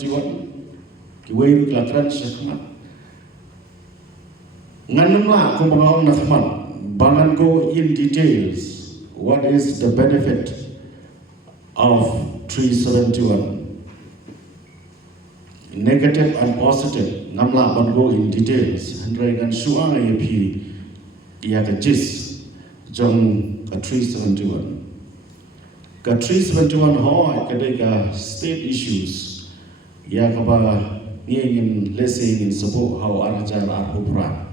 kiwin kelakran syakmat nganamlah aku mengaung nakmat bangan go in details what is the benefit of 371 negative and positive ngamla ban go in details handrai ngan suang ip ia ka jis jong ka 371 ka 371 ho ka de ka state issues ia ka ba ngin lesing in sabo how arjar arhubra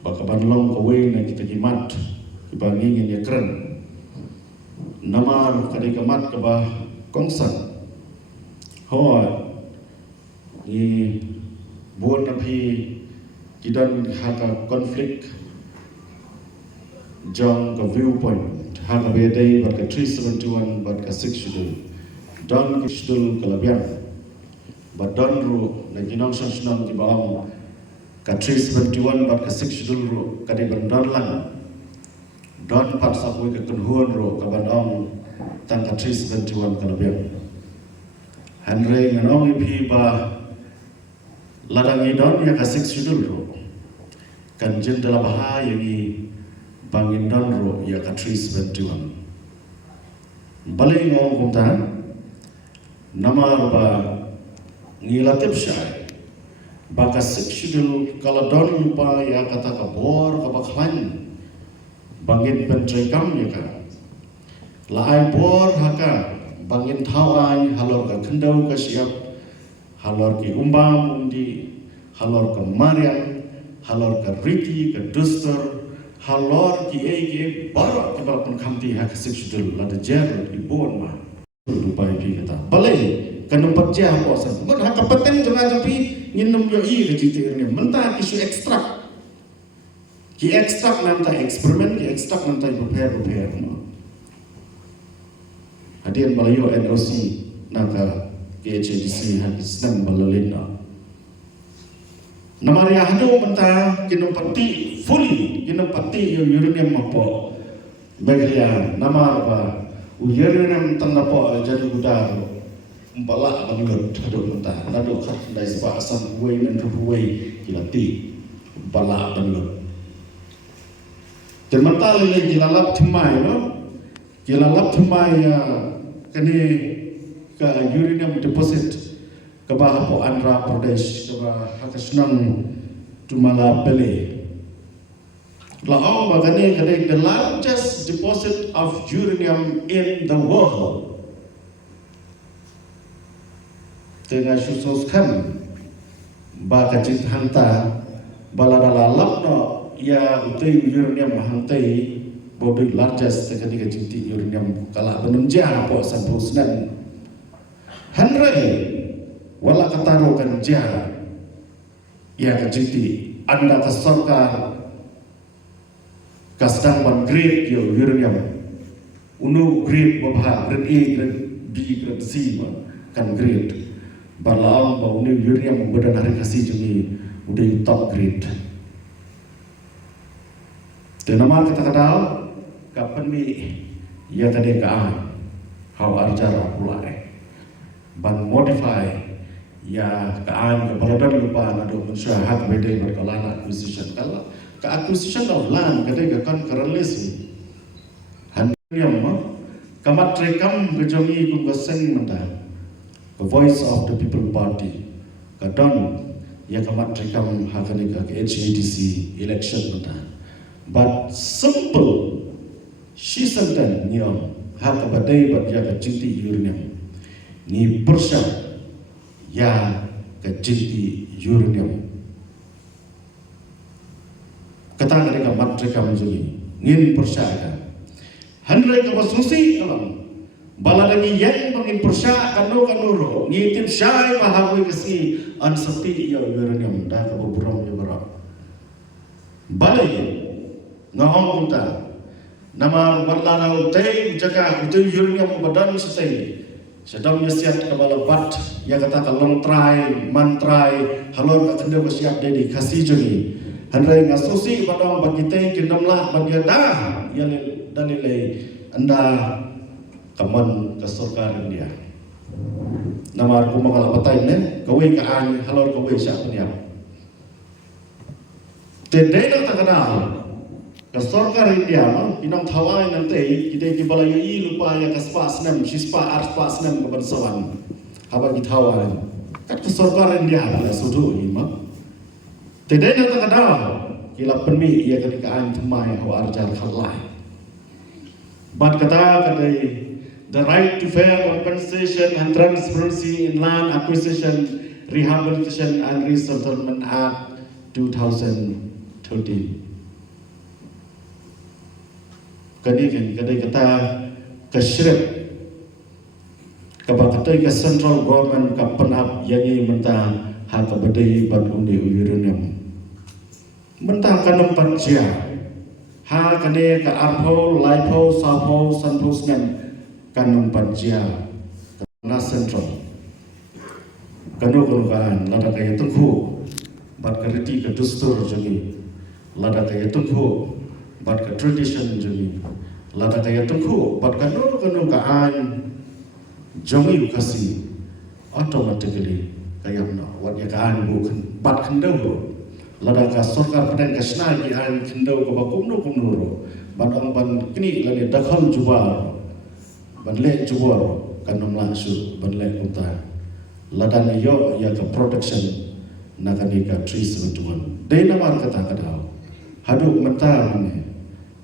baka banlong ka we na kita kimat iba ngin ya kren namar ka de ka mat ka ba kongsan ho ni buat napi kidan haka konflik jong ka viewpoint haka bedai bat ka 371 bat ka 6 schedule don schedule kalabian bat don ru na ginong sansunam di bawang ka 371 bat ka 6 schedule ru ka de bandon lang don pat sakwe ka kunhuan ru ka bandong tang ka 371 kalabian Andre nganong ipi ba ladang idon ya ka 6 schedule ro kan jendela bahaya ni bangin don ro ya ka 371 balai ngong kumtan nama ba ngilatip syai baka 6 schedule kala don pa ya kata ka bor ka baklan bangin pentrekam ya ka lai bor haka bangin tawai halor ka kendau ka siap halor ki umbang undi halor ka mariam halor ka riti ka duster halor ki ege barak ka pun khamti ha ka sexual la de jer ibon ma rupai pi kata balai ka numpat ja ko san mun ha ka paten janga japi nginum yo i ka jiti ni menta isu ekstrak ki ekstrak nam ta eksperimen ki ekstrak nam ta prepare hadian Malayo NOC naka KHDC senang balalina namari hado menta kinumpati fully kinumpati uranium mapo baglia nama ba uranium tanapa jadi udar umpala bangur hado menta nado khat dai sba asam way nan ruway kilati umpala bangur termata lele gilalap thmai no gilalap thmai ya kani ka uranium deposit ka bahapo Andhra Pradesh ka hakasnang tumala pele laong bagani kani the largest deposit of uranium in the world tengah susus kan ba ka cint hanta baladala lapno ya utai uranium hantai bobi largest tekani ka cinti uranium kala benunja po sampusnan hanrai wala kataro kan ja ya ka cinti anda ka sarkar kasdang ban grade yo uranium unu grade babha grade A grade B grade C kan grade balaang ba unu uranium badan hari kasih jumi udah top grade tenamar kata kadal kapan mi ya tadi kaan how arjara pulai ban modify ya kaan kepala lupa nado mensyahak beda berkalana acquisition kala ke acquisition of land kadai kan kerelisi hanyam kamat rekam kejongi kum keseng menda the voice of the people party kadon ya kamat rekam hakani ke HADC election menda but simple she santan niam hak badai bad ya kecinti uranium ni persya ya kecinti uranium kata mereka mereka menjadi ngin persya ka handrai ka basusi kalam baladagi yang mangin persya kanu ngitin syai mahagui kasi ansati ya uranium da ka burong ya bara balai ngahong ta nama warlana utai jaga utai uranium badan setai sedang siap kepala bat ya kata kalong try mantrai halor ka kende siap dedi kasih joni handrai ngasusi badang bagite kindamlah bagiada ya dalilai anda kaman ke surga dia Namar ko mga lapatay ne, kaway kaan halor kaway siya niya. Today na takana, kastorkar India no, inang thawai nanti kita kibalayo lupa ya kaspas nem, sispa arspas nem kebansawan, haba kitawai. Kat kastorkar India lah sudu ima. Today na takana, kila penmi ya kanikaan thumai hawa arjar khalai. But kata the right to fair compensation and transparency in land acquisition, rehabilitation and resettlement Act 2013. Kadai kata kesrep kabatai ke central government ka penap yangi mentah ha kabadai ban undi uyuruniam. Mentah kanam panjia ha kane ka arpo laipo sapo sanpusngan kanum panjia na central kanu kan lada kaya tungku bat keriti ke dustur jeni lada kaya tungku bat ke tradition jeni lada kaya tungku bat kanu kaan jongi kasi automatically kaya na wat ya kaan bukan bat kendau lada ka sorkar pen ka snai ki an kendau ko bakumno ro bat ban kini lani dakhal juba ban le juba kanum langsung ban le unta ladan yo ya ke protection nakanika 371 dai namar kata kadau hadu menta ne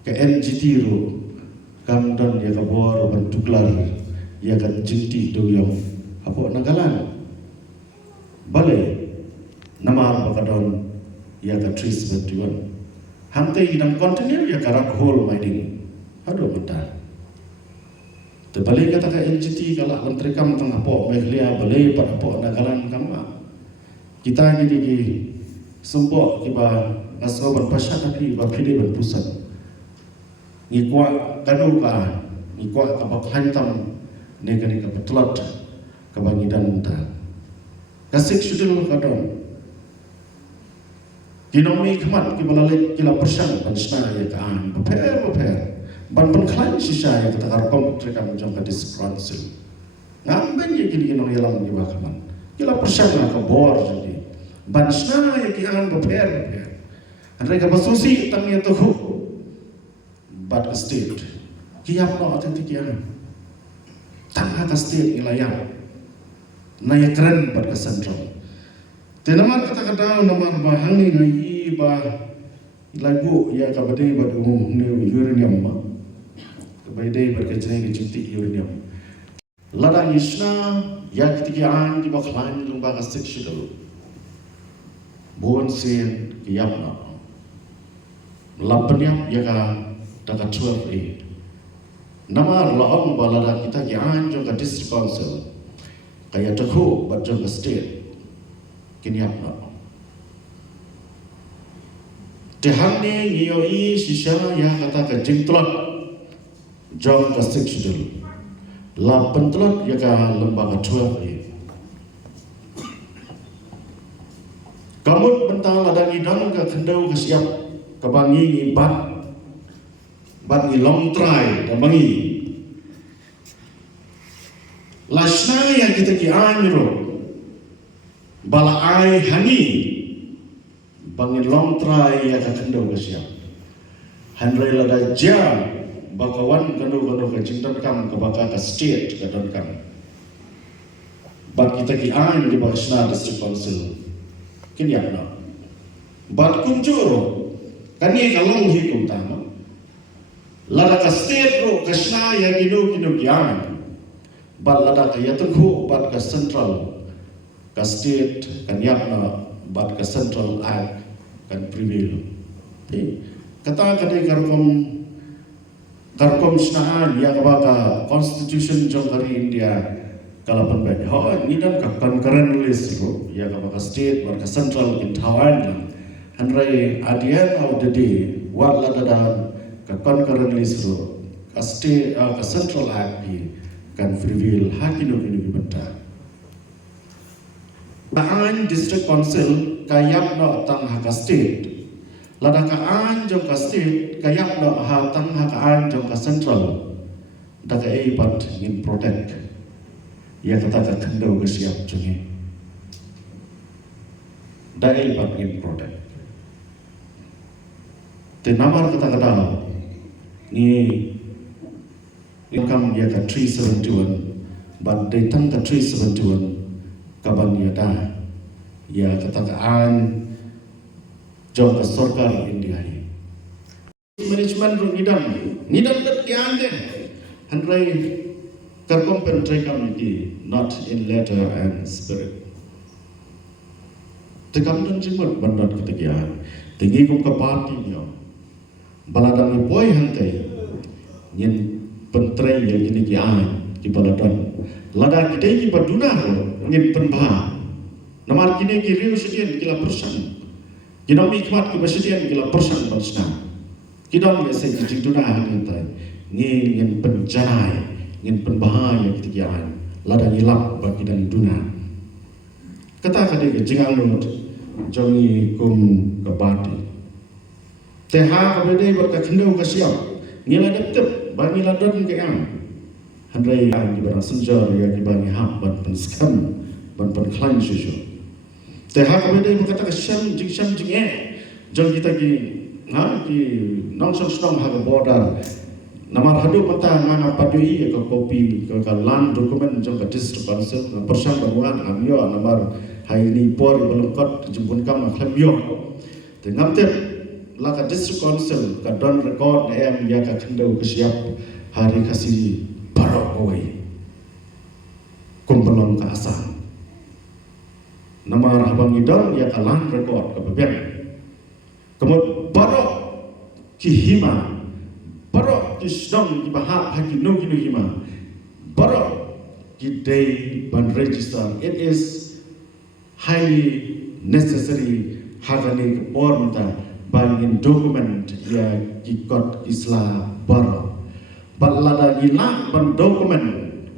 ke NGT ro kamdan ya ke bor ban tuklar ya kan jinti do yo apo nagalan bale namar bakadon ya ke 371 hamte idam continue ya karak whole mining hadu menta terbalik kata ke NGT kalau menteri kam tengah pok mehlia balai pada pok nagalan kama kita gini sempok kiba nasoban pasal tapi ba pide ban pusat ni kuat kanu ka ni kuat apa hantam negeri ka betlot ka bangidan ta kasik sudul kadon kinomi khamat kibalale kila persan pansna ya kan beper ban klan sisa ya kata karkom trekam jong ka discouncil ngamben ya gini nong yalam di bakaman kila persan ka bor jadi ban sna ya kian beper andre ka basusi tang ya to bat state kiap no atenti kian tang ka state ilayam na ya keren bat ka central tenamar kata nomor bahangi ngai ba lagu ya ka bade bat umum ne uranium ma baidai berkecai kecinti uranium ladang isna ya ketigaan di baklan lumba kasik shidal bon sen kiyapna lapanyap ya ka daga 12A nama laong balada kita kian jong ka district council kaya takho bat jong ka state kinyapna tehane ngiyoi sisa ya kata ka jingtlot jong ka 6 shedul la pentlot ya ka lembaga 12A kamut bentang ladang idang ka kendau ka siap ka bangi bat ni long try da bangi lasna yang kita ki anro bala ai hani bangi long try ya ka kendau ka siap handrai lada jam bakawan kanu ke cinta kam ke baka ke state ke dan kam bat kita ki an di Baksna district council kini apna bat kunjuro kani kalong hikum tama lada ke state ro Krishna ya kino kian bat lada ke yatunghu bat ke central ke state kan yapna bat ke central act kan prevail kata kadai karkom snaan ya kabaka constitution jong kari India kalapan baik ho ni dan ka concurrent list ro ya kabaka state war ka central in Thailand handrai at the end of the day wat la da ka concurrent list ro ka state ka central act kan prevail hakino kini benta Baan district council kayap no tang haka state lada ka an jong ka state kayap no ha tang haka an jong ka central daga e pat ngin protect ia kata kendau ke siap jungi dai pat in product te namar kata ni income ia ka 371 but they tang ka 371 kaban ia da ia kata an jom ka sarkar India management ro nidam kat kian de handrai karkompen trai community not in letter and spirit te kam don jimot bandat ketikian tingi kum ka party nyo baladang ni boy hantai nyen pentrai yang kini ki an ki baladang lada kidai ki baduna nyen penba namar kini ki riu sedian kila persan kidom ikmat ki basedian kila persan bansna kidom ya se ki duna hantai nyen penjanai nyen penbahaya ketikian lada ngilap bagi dan duna kata kade ke jingang lot jongi kum kabati te ha ka bede ber ka khendau ka siap ngila dep bagi la don ke am handrai ang di barang senjar ya ki bagi hak ban pen skam ban pen klan shisho te ha ka bede ber kata ka sham jing jong kita ki ha ki nong song ha ka border namar hadu mata ngana padui ka kopi ka land dokumen jong ka district council persan bangunan amyo namar hai ni por belengkot jumpun kam aklamyo te ngamte laka district council ka don record na em ya ka kendau ke siap hari kasih barok oi kumpulong ka asal namar abang idon ya ka land record ka bebek kemud barok ki hima barok ki sedang ki bahak haki no ki hima barok ki day ban register it is highly necessary hagani ormta bangin dokumen ya kikot isla bar balada gila ban dokumen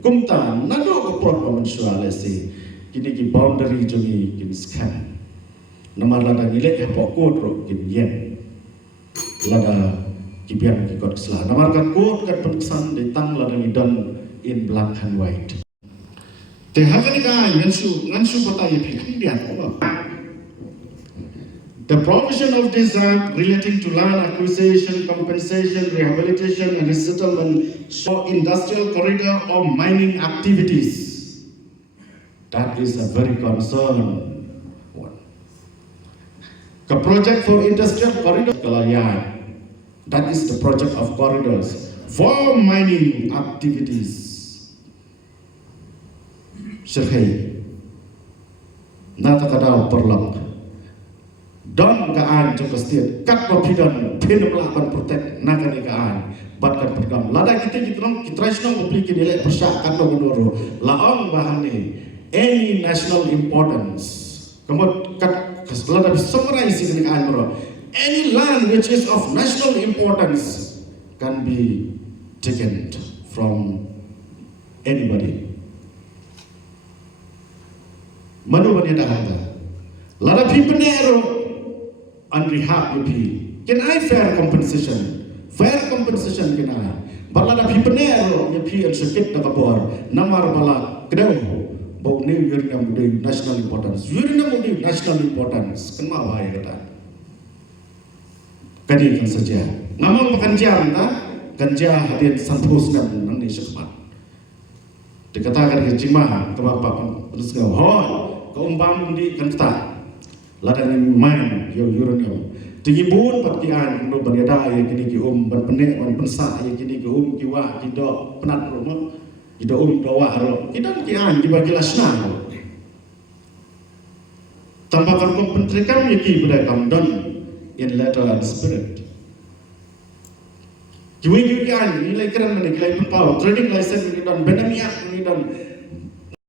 kumta nado ko pro mensualesi kini ki boundary jongi kin scan namar lada gile e po kodro kin yen lada kibian kikot isla namar ka kod kat pensan de tang lada dan in black and white te hagani ka ngansu pata ye phik dian ko the provision of this act relating to land acquisition, compensation, rehabilitation and resettlement for industrial corridor or mining activities. That is a very concerned one. The project for industrial corridor, that is the project of corridors for mining activities. Serhei, nata kadau perlak. Don kaan joko setiap kat kopidan pin melakukan protek nakani kaan batkan pergam lada kita nong memiliki nilai persak kata menuru laong bahani any national importance kemudian kat lada summarize ini kaan bro any land which is of national importance can be taken from anybody manu bani dah lada pipenero on behalf of you. Can I fair compensation? Fair compensation can I? Bala da pipenero ya pi an sakit da kapor namar bala kedau bau ni yurna mudi national importance. Yurna mudi national importance. Kenma bahaya kata. Kadi kan saja. Ngamong pekanjam ta kanja hadir sampus nam nang ni sekmat. Dikatakan ke jima ke bapak terus kau hoi kau umpam di kan kita ladang main yo uranium tinggi bun pat ki an no banyada ye kini ki ban penek ban pensa ye kini ki ki wa ki do penat ro ki do do wa ro kita ki an di bagi lasna tambahkan kompentrikan ye ki pada kam don in letter and spirit ki wi ki an nilai keran meni klai pau trading license ni don benamia ni don